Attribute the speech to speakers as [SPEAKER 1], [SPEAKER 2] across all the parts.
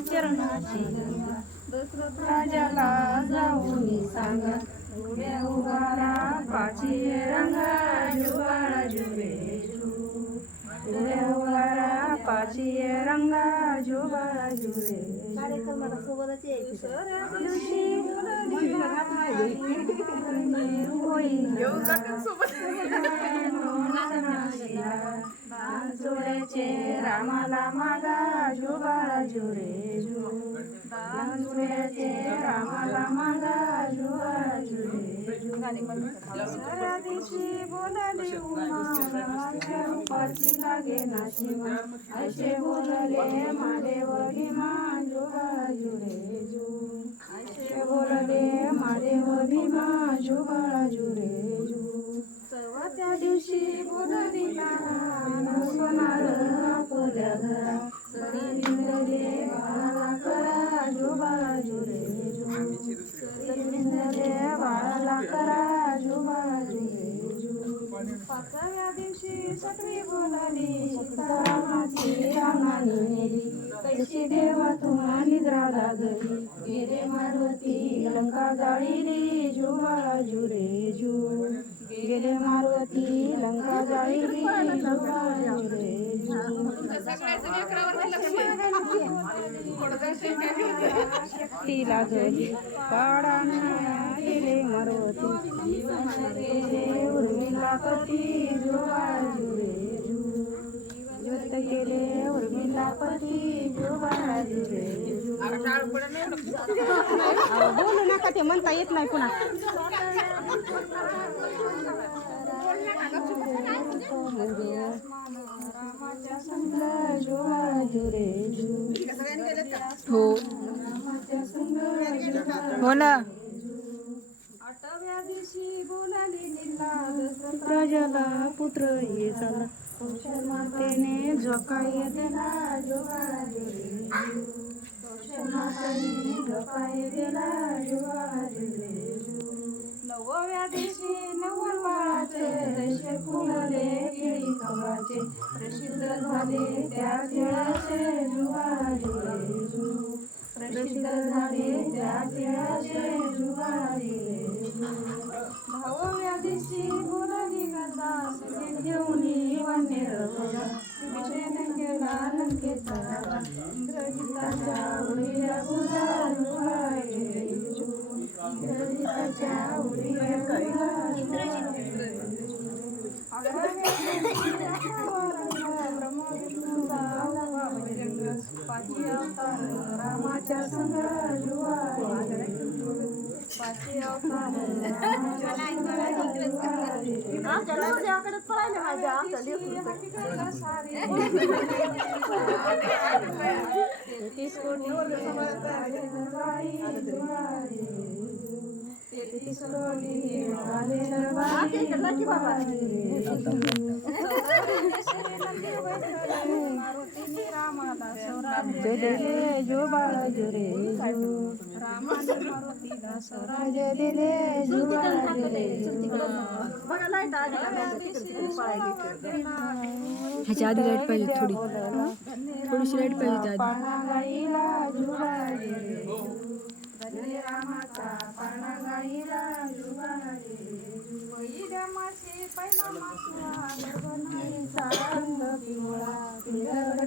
[SPEAKER 1] चरणाची गंगा दशरथ राजाला जाऊन सांगा. उड्या उगारा पाची रंगा जुवाळा जुवे उड्या पाची रंगा जुवाळा जुवे
[SPEAKER 2] कार्यक्रमाला सोबतच यायचं.
[SPEAKER 1] दुसऱ्या दिवशी होईल जोड्याचे रामाला मागा जुबाळा जुरे जु. जोड्याचे रामाला मागा जुबाळा जुरे दुसऱ्या दिवशी बोलाले उमा रूपाची लागे नाशिमा. असे बोलले मादेव भीमा जुबाळा जुरे जु. असे बोलले मादेव भीमा जुबाळा जुरे जु चौथ्या दिवशी बोलली सोनार आपल्या घरा सरिंदरे बाळाला करा जुबाळा जुरे जु सरिंदरे बाळाला करा जुबाळा जुरे जु पाचव्या दिवशी सगळी बोलाली. सीतारामाची रामाने नेली कैशी देवा तुम्हा निद्रा लागली गेले मारुती लंका जाळीली जुवा जुरे जू गेले मारुती लंका जाळीली जुबाळा जुरे जू। गेले मारुती। उर्मिला पती जुरे ज्योत गेले उर्मिला पती जुरे
[SPEAKER 2] बोलू नका ते म्हणता येत नाही पुन्हा
[SPEAKER 1] रामाच्या संगला जुबाळा जुरे जू
[SPEAKER 2] हो. हो ना.
[SPEAKER 1] आठव्या दिवशी बोलाली
[SPEAKER 2] प्रजाला पुत्र ये झाला.
[SPEAKER 1] मातेने झोकाय दिला. दिला नवव्या दिवशी नवल बाळाचे जसे फुलले. केळी प्रसिद्ध झाले त्या केळाचे जुबाळा जुरे प्रसिद्ध झाले त्या केळाचे जुबाळा जुरे दहाव्या दिवशी बोलाली गदा सगळे घेऊन वानेर पाची अवतार रामाच्या संग जुवाळा गेले. पाची अवतार रामाच्या संग जुवाळा गेले.
[SPEAKER 2] आमच्या नवरदेवाकडेच पळायला पाहिजे आमच्या लेकरू
[SPEAKER 1] दिले जो. बाळा जुरे दिले जो बाळा
[SPEAKER 3] ह्याच्या आधी लाइट पाहिजे थोडी. थोडीशी लाइट पाहिजे आधी.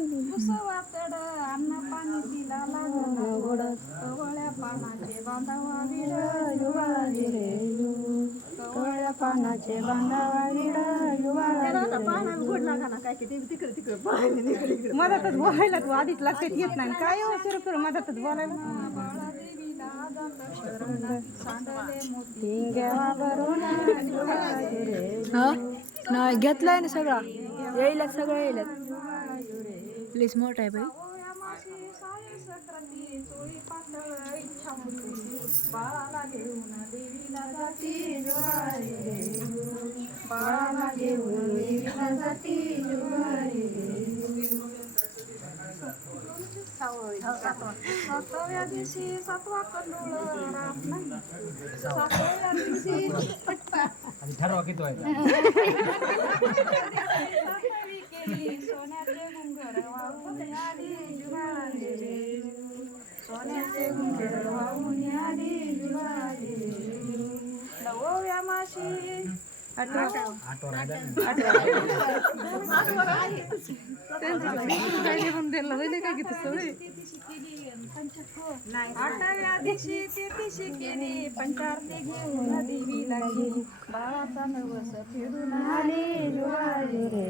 [SPEAKER 1] तुसवा तड अन्न पाणी तिला लागण गोड कवळ्या पानाचे बांधावा कवळ्या पानाचे
[SPEAKER 2] गोड लागा ना काय ते तिकडे तिकडे
[SPEAKER 3] मधातच बोलायला तू आधीच लक्षात येत नाही. काय हो सुरू करू मधातच बोलायला? हा? नाही घेतलाय ना सगळा. येईल सगळं येईल प्लीज मोठा आहे बाई.
[SPEAKER 1] सातव्या दिवशी सातवा कंदूळ राहत नाही सातव्या दिवशी
[SPEAKER 4] ठरवा किती व्हायचा
[SPEAKER 1] सोन्याचे घुंगर वाहून जुवारी रे सोन्याचे घुंगर वाहून जुवारी रे नवव्या माशी आठवा.
[SPEAKER 4] आठवा. राहिला
[SPEAKER 1] आठव्या दिवशी तेहतीशी केली पंचारती घेऊन देवीला बाळाचा नवस फेडून आली जुवारी रे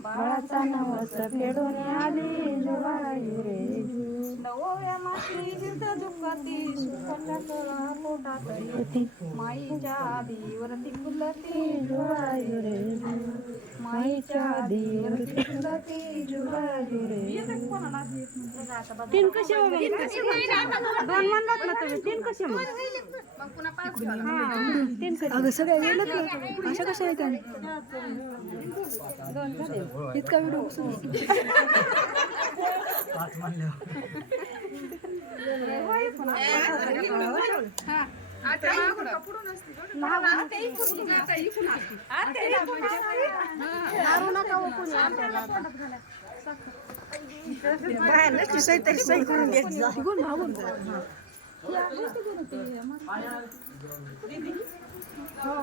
[SPEAKER 1] बाळाचा नवस फेडून आली जुवारी रे नवव्या माशी जिद्द दुःखाती सुखाच्या कळा पोटात येती माईच्या आधीवरती फुलती जुवारी रे माईच्या माईच्या आधीवरती फुलती जुवारी रे तीन कसे हो. दोन म्हणलात ना तुम्ही तीन कसे मग
[SPEAKER 3] अगं सगळ्या वेळेलाच ना अशा कशा आहेत इतका व्हिडिओ
[SPEAKER 4] बसून मारू नका ओपून बाहेर नसली सही तरी सही करून घेत जा हो